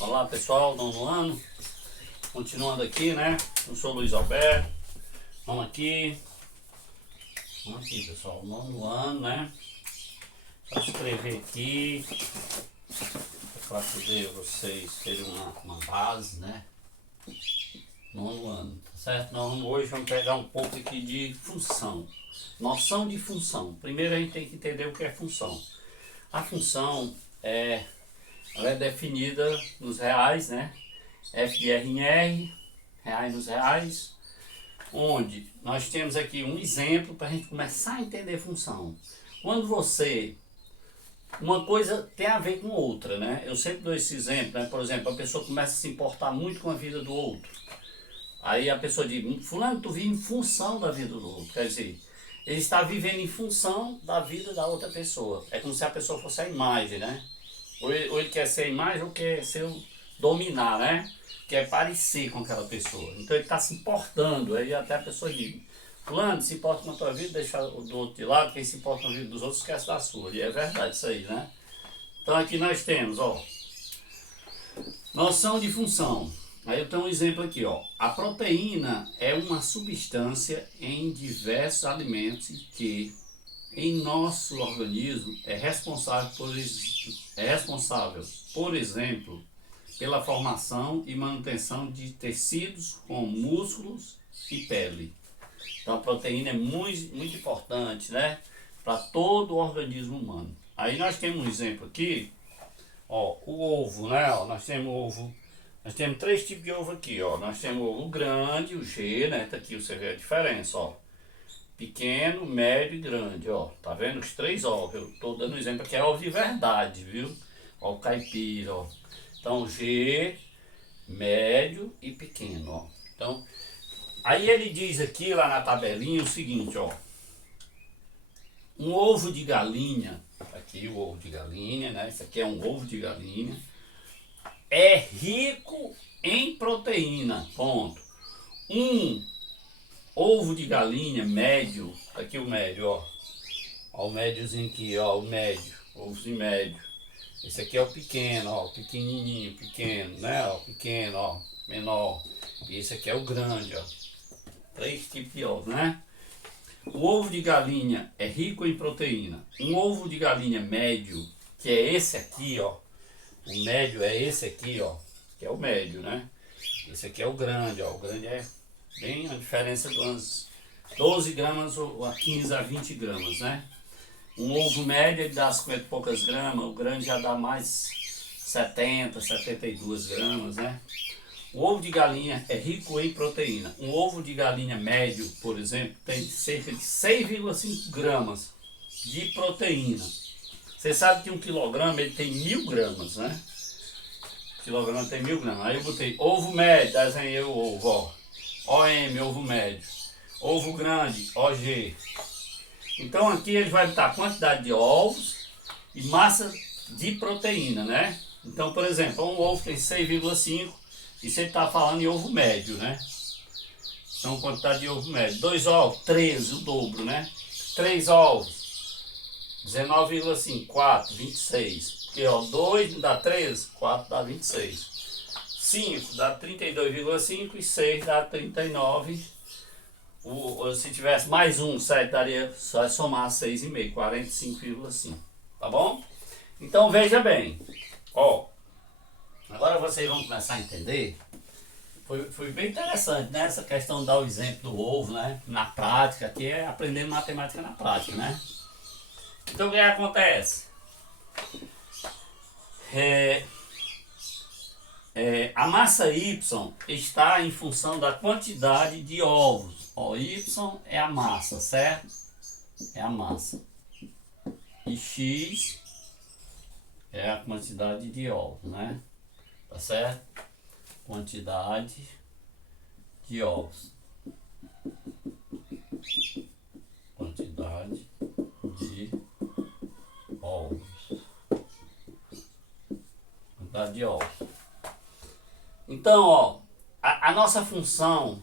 Olá pessoal, nono ano, continuando aqui, né? Eu sou o Luiz Alberto, vamos aqui pessoal, nono ano, né? Para escrever aqui, para poder vocês terem uma base, né? Nono ano, tá certo? Nós hoje vamos pegar um pouco aqui de função, noção de função. Primeiro a gente tem que entender o que é função. A função ela é definida nos reais, né? F de R em R, reais nos reais, onde nós temos aqui um exemplo para a gente começar a entender função. Quando uma coisa tem a ver com outra, né? Eu sempre dou esse exemplo, né? Por exemplo, a pessoa começa a se importar muito com a vida do outro. Aí a pessoa diz, fulano, tu vive em função da vida do outro. Quer dizer, ele está vivendo em função da vida da outra pessoa. É como se a pessoa fosse a imagem, né? Ou ele quer ser a imagem ou quer ser dominar, né? Quer parecer com aquela pessoa. Então ele está se importando. Aí até a pessoa diz, fulano, se importa com a tua vida, deixa o do outro de lado. Quem se importa com a vida dos outros, esquece da sua. E é verdade isso aí, né? Então aqui nós temos, ó, noção de função. Aí eu tenho um exemplo aqui, ó. A proteína é uma substância em diversos alimentos que em nosso organismo é responsável, por exemplo, pela formação e manutenção de tecidos como músculos e pele. Então a proteína é muito importante, né, para todo o organismo humano. Aí nós temos um exemplo aqui, ó, o ovo, né? Ó, nós temos três tipos de ovo aqui, ó. Nós temos o ovo grande, o G, né? Tá aqui você vê a diferença, ó. Pequeno, médio e grande, ó. Tá vendo os três ovos? Eu tô dando um exemplo aqui, é ovo de verdade, viu? Ó, o caipira, ó. Então, G, médio e pequeno, ó. Então, aí ele diz aqui, lá na tabelinha, o seguinte, ó. Um ovo de galinha, aqui o ovo de galinha, né? Esse aqui é um ovo de galinha. É rico em proteína, ponto. Um ovo de galinha médio, aqui o médio, ó. Ó o médiozinho aqui, ó, o médio, ovozinho médio. Esse aqui é o pequeno, ó, o pequenininho, pequeno, né, ó, pequeno, ó, menor. E esse aqui é o grande, ó. Três tipos de ovo, né? O ovo de galinha é rico em proteína. Um ovo de galinha médio, que é esse aqui, ó. O médio é esse aqui, ó, que é o médio, né? Esse aqui é o grande, ó. O grande é bem a diferença de umas 12 gramas ou a 15 a 20 gramas, né? Um ovo médio ele dá 50 e poucas gramas, o grande já dá mais 70, 72 gramas, né? O ovo de galinha é rico em proteína. Um ovo de galinha médio, por exemplo, tem cerca de 6,5 gramas de proteína. Você sabe que 1 quilograma ele tem 1000 gramas, né? Quilograma tem 1000 gramas. Aí eu botei ovo médio, desenhei o ovo, ó. OM, ovo médio. Ovo grande, OG. Então aqui ele vai botar a quantidade de ovos e massa de proteína, né? Então, por exemplo, um ovo tem 6,5 e você está falando em ovo médio, né? Então, quantidade de ovo médio. 2 ovos, 13, o dobro, né? 3 ovos, 19,5, 4, 26. Porque, ó, 2 dá 13, 4 dá 26. 5 dá 32,5 e 6 dá 39. Se tivesse mais um, 7 daria só somar 6,5, 45,5. Tá bom? Então veja bem. Ó, agora vocês vão começar a entender. Foi bem interessante, né? Essa questão de dar o exemplo do ovo, né? Na prática, aqui é aprendendo matemática na prática, né? Então o que acontece? A massa Y está em função da quantidade de ovos. Ó, Y é a massa, certo? É a massa. E X é a quantidade de ovos, né? Tá certo? Quantidade de ovos. Quantidade de ovos. Quantidade de ovos. Então, ó, a nossa função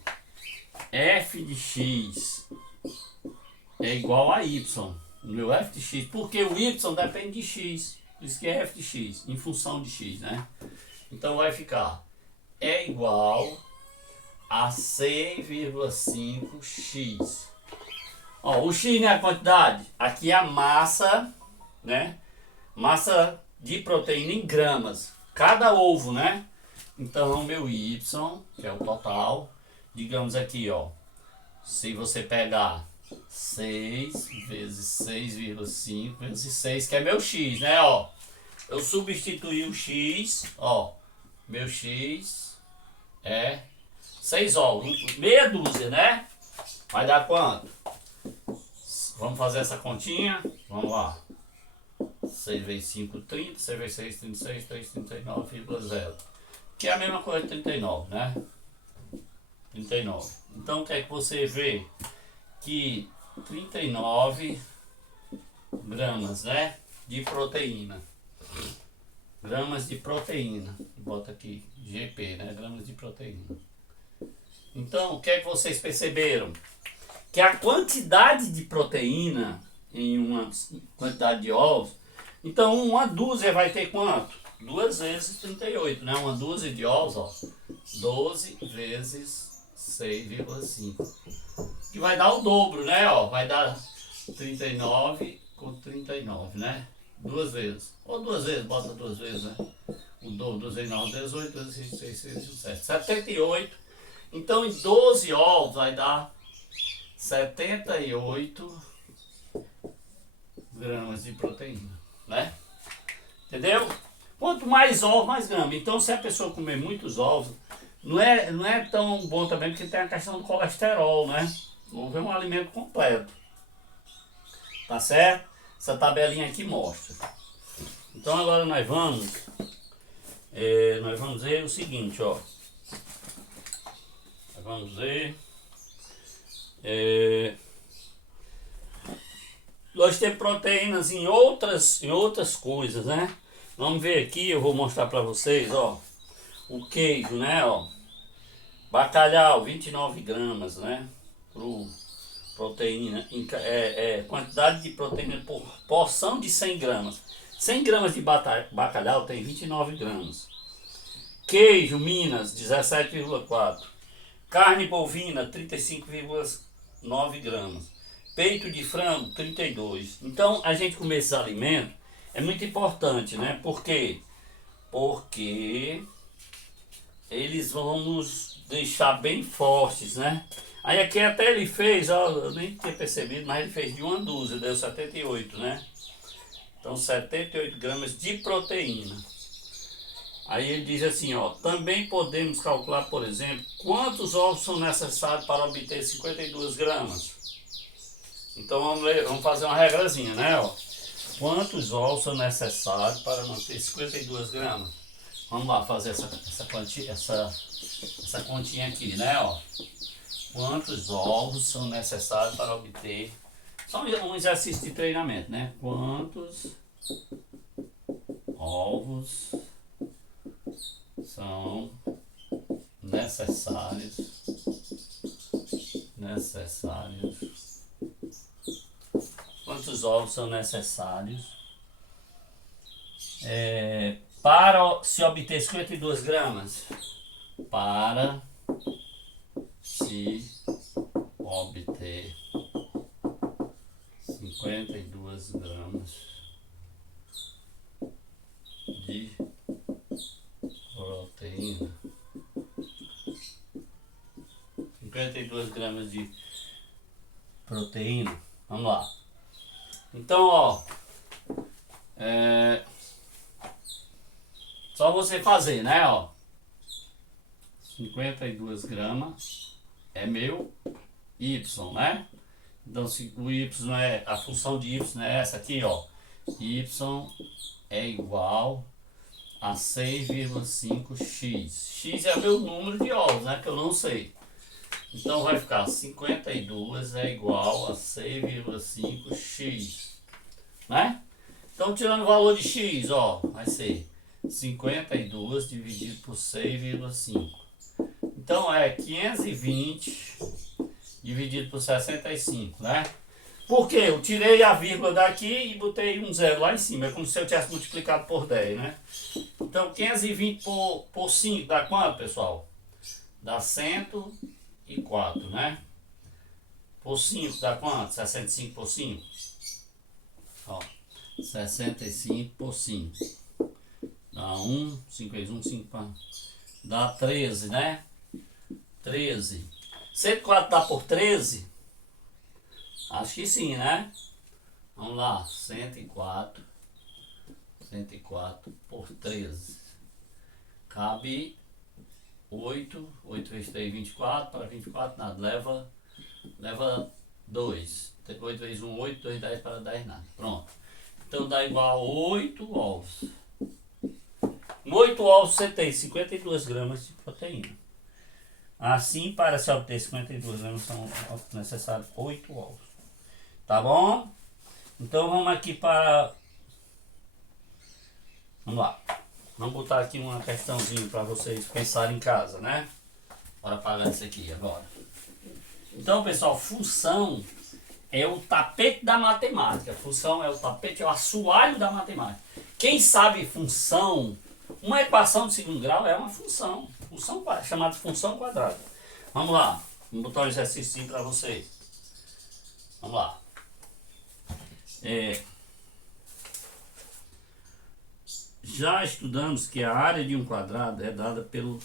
f de x é igual a y. O meu f de x, porque o y depende de x. Por isso que é f de x, em função de x, né? Então vai ficar é igual a 6,5x. Ó, o x não é a quantidade, aqui é a massa, né? Massa de proteína em gramas, cada ovo, né? Então meu y, que é o total, digamos aqui, ó, se você pegar 6 vezes 6,5 vezes 6, que é meu x, né, ó. Eu substituí o x, ó, meu x é 6 ovos, meia dúzia, né? Vai dar quanto? Vamos fazer essa continha? Vamos lá. 6 vezes 5, 30, 6 vezes 6, 36, 3, 39,0. Que é a mesma coisa de 39, né? 39. Então o que é que você vê? Que 39 gramas, né? De proteína. Gramas de proteína. Bota aqui GP, né? Gramas de proteína. Então o que é que vocês perceberam? Que a quantidade de proteína em uma quantidade de ovos, então uma dúzia vai ter quanto? 2 vezes 38, né? Uma dúzia de ovos, ó, 12 vezes 6,5, que vai dar o dobro, né? Ó, vai dar 39 com 39, né? 2 vezes, ou 2 vezes, bota 2 vezes, né? O dobro, 2 vezes 9, 18, 12, 6, 7, 78. Então em 12 ovos vai dar 78 gramas de proteína, né? Entendeu? Quanto mais ovos, mais grama. Então, se a pessoa comer muitos ovos, não é tão bom também, porque tem a questão do colesterol, né? O ovo é um alimento completo. Tá certo? Essa tabelinha aqui mostra. Então, agora nós vamos ver o seguinte, ó. Nós vamos ver... nós temos proteínas em outras coisas, né? Vamos ver aqui, eu vou mostrar para vocês, ó. O queijo, né, ó. Bacalhau, 29 gramas, né? Proteína, quantidade de proteína por porção de 100 gramas. 100 gramas de bacalhau tem 29 gramas. Queijo, Minas, 17,4. Carne bovina, 35,9 gramas. Peito de frango, 32. Então, a gente comer esses alimentos é muito importante, né? Por quê? Porque eles vão nos deixar bem fortes, né? Aí aqui até ele fez, ó, eu nem tinha percebido, mas ele fez de uma dúzia, deu 78, né? Então, 78 gramas de proteína. Aí ele diz assim, ó, também podemos calcular, por exemplo, quantos ovos são necessários para obter 52 gramas. Então vamos fazer uma regrazinha, né? Ó. Quantos ovos são necessários para manter 52 gramas? Vamos lá fazer essa continha aqui, né? Ó. Quantos ovos são necessários para obter... Só um exercício de treinamento, né? Quantos ovos são necessários quantos ovos são necessários para se obter 52 gramas? Para se obter 52 gramas de proteína. 52 gramas de proteína. Vamos lá. Então, ó, só você fazer, né, ó. 52 gramas é meu y, né? Então, se o y é, a função de y é essa aqui, ó. Y é igual a 6,5x. X é o meu número de ovos, né, que eu não sei. Então vai ficar 52 é igual a 6,5x, né? Então tirando o valor de x, ó, vai ser 52 dividido por 6,5. Então é 520 dividido por 65, né? Por quê? Eu tirei a vírgula daqui e botei um zero lá em cima. É como se eu tivesse multiplicado por 10, né? Então 520 por 5 dá quanto, pessoal? Dá 104, né? Por 5 dá quanto? 65 por 5? Ó, 65 por 5. Dá 1, 5 vezes 1, 5 para... Dá 13, né? 13. 104 dá por 13? Acho que sim, né? Vamos lá, 104 por 13. Cabe 8 vezes 3, 24, para 24 nada, leva 2. 8 vezes 1, 8, 2, 10 para 10 nada. Pronto. Então dá igual a 8 ovos. Com 8 ovos você tem 52 gramas de proteína. Assim, para se obter 52 gramas, são necessários 8 ovos. Tá bom? Então vamos aqui para... Vamos lá. Vamos botar aqui uma questãozinha para vocês pensarem em casa, né? Bora pagar isso aqui agora. Então, pessoal, função é o tapete da matemática. Função é o tapete, é o assoalho da matemática. Quem sabe função, uma equação de segundo grau é uma função. Função chamada função quadrada. Vamos lá. Vamos botar um exercício para vocês. Vamos lá. Já estudamos que a área de um quadrado é dada pelo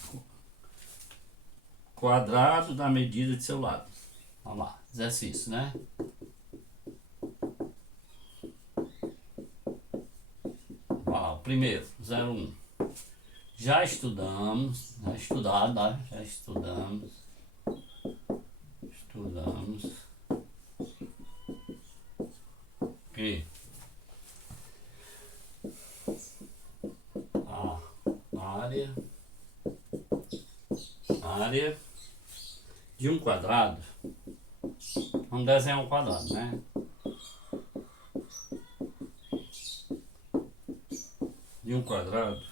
quadrado da medida de seu lado. Vamos lá, exercício, né? Vamos lá, o primeiro, 0,1. Já estudamos que a área de um quadrado, vamos desenhar um quadrado, né? De um quadrado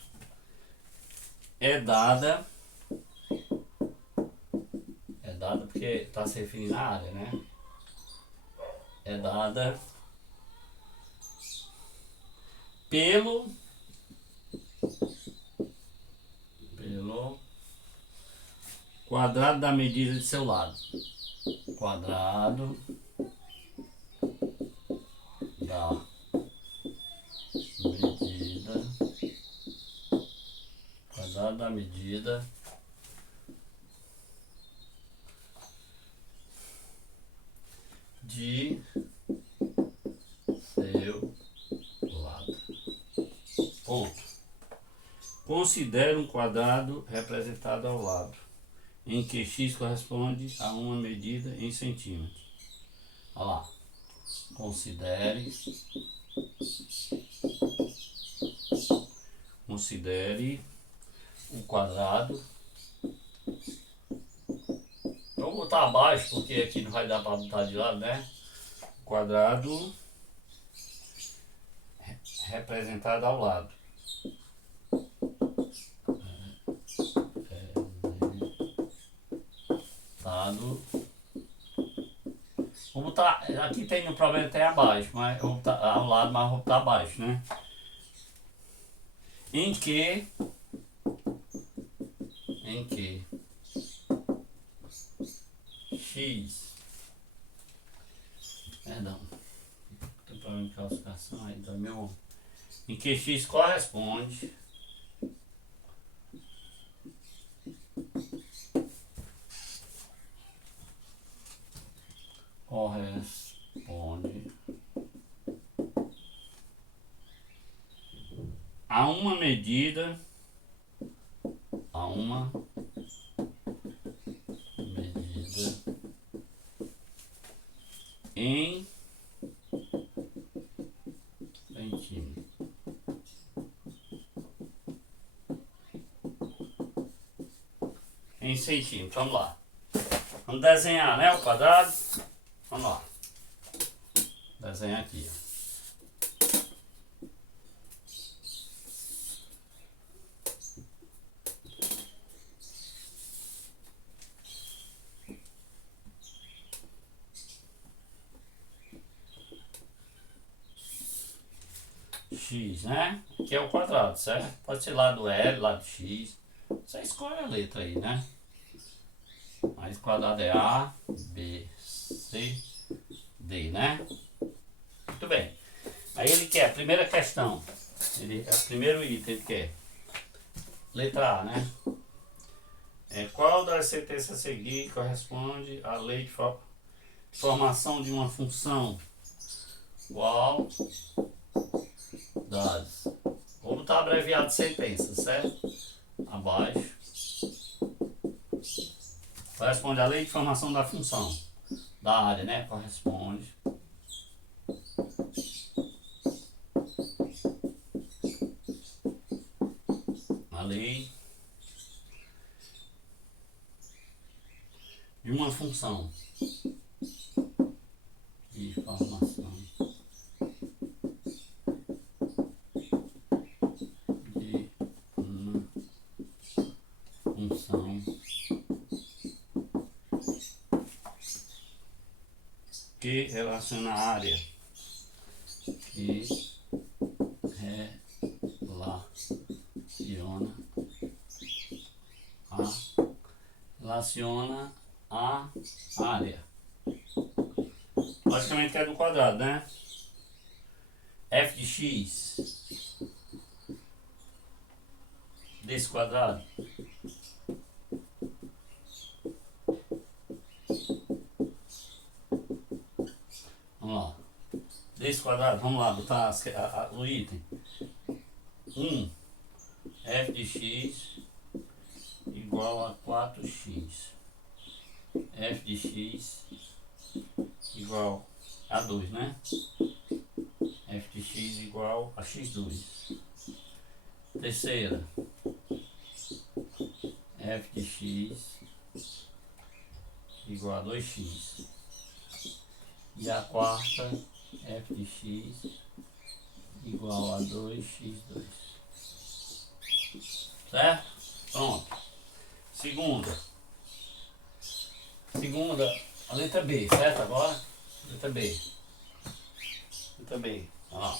é dada porque está se referindo à área, né? É dada pelo quadrado da medida de seu lado. Quadrado da medida. Quadrado da medida de seu lado. Ponto. Considere um quadrado representado ao lado, em que x corresponde a uma medida em centímetros. Olha lá. Considere o quadrado. Eu vou botar abaixo porque aqui não vai dar para botar de lado, né? Quadrado representado ao lado. Vou botar, aqui tem um problema até abaixo, mas eu vou botar ao lado, mas vou botar abaixo, né? Em que x, perdão, tem problema de classificação aí do meu, em que x corresponde a uma medida em centímetros. Em centímetros, vamos lá. Vamos desenhar, né, o quadrado. Vamos lá. Desenhar aqui, ó. x, né? Que é o quadrado, certo? Pode ser lado L, lado x. Você escolhe a letra aí, né? Mas quadrado é A, B, C, D, né? Muito bem. Aí ele quer, a primeira questão. É o primeiro item, ele quer. Letra A, né? Qual das sentenças a seguir corresponde à lei de formação de uma função? Qual das? Vou botar abreviado de sentença, certo? Abaixo. Corresponde à lei de formação da função. Da área, né? Corresponde à lei de uma função de formação de uma função que relaciona a área, que relaciona a área. Logicamente que é do quadrado, né? F de x desse quadrado vamos lá. Desse quadrado, vamos lá, botar o item. 1 f de x igual a 4x. F de x igual a 2, né? F de x igual a x2. Terceira, f de x igual a 2x. E a quarta, f de x igual a 2x2. Certo? Pronto. Segunda, a letra B, certo? Agora, letra B. Letra B. Ó.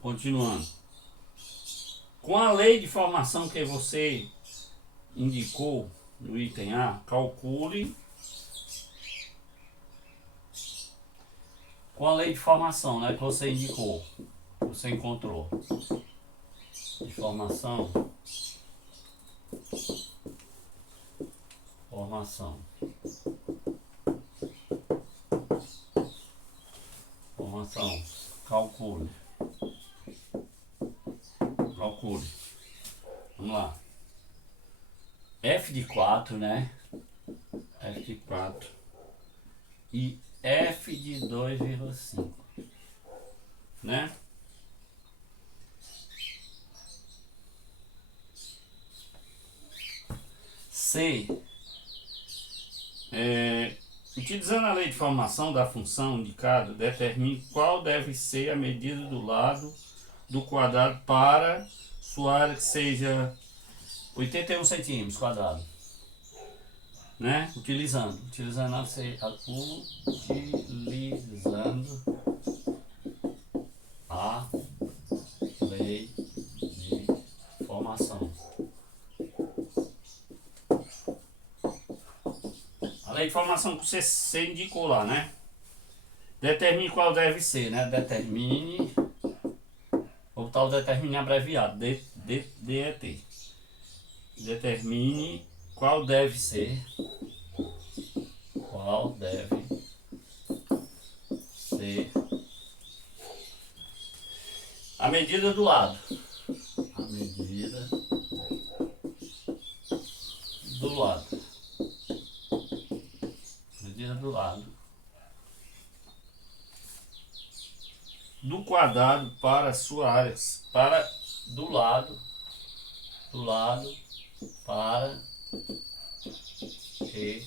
Continuando. Com a lei de formação que você indicou no item A, calcule. Com a lei de formação, né, que você indicou, que você encontrou. De formação. Calcule. Vamos lá. F de 4, né? F de 4 e F de 2,5, né? C. Utilizando a lei de formação da função indicada, determine qual deve ser a medida do lado do quadrado para sua área que seja 81 centímetros quadrados, né? Utilizando a lei de formação. A lei de formação que você indicou lá, né? Determine qual deve ser, né? Determine. Vou botar o determine abreviado, DET. Determine qual deve ser. A medida do lado. Do quadrado para sua área, do lado para que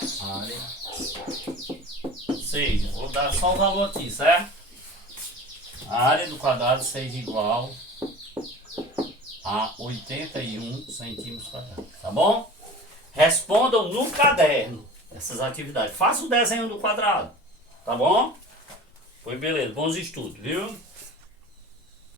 sua área seja, vou dar só o valor aqui, certo? A área do quadrado seja igual a 81 centímetros quadrados, tá bom? Respondam no caderno essas atividades. Faça o desenho do quadrado, tá bom? Foi beleza, bons estudos, viu?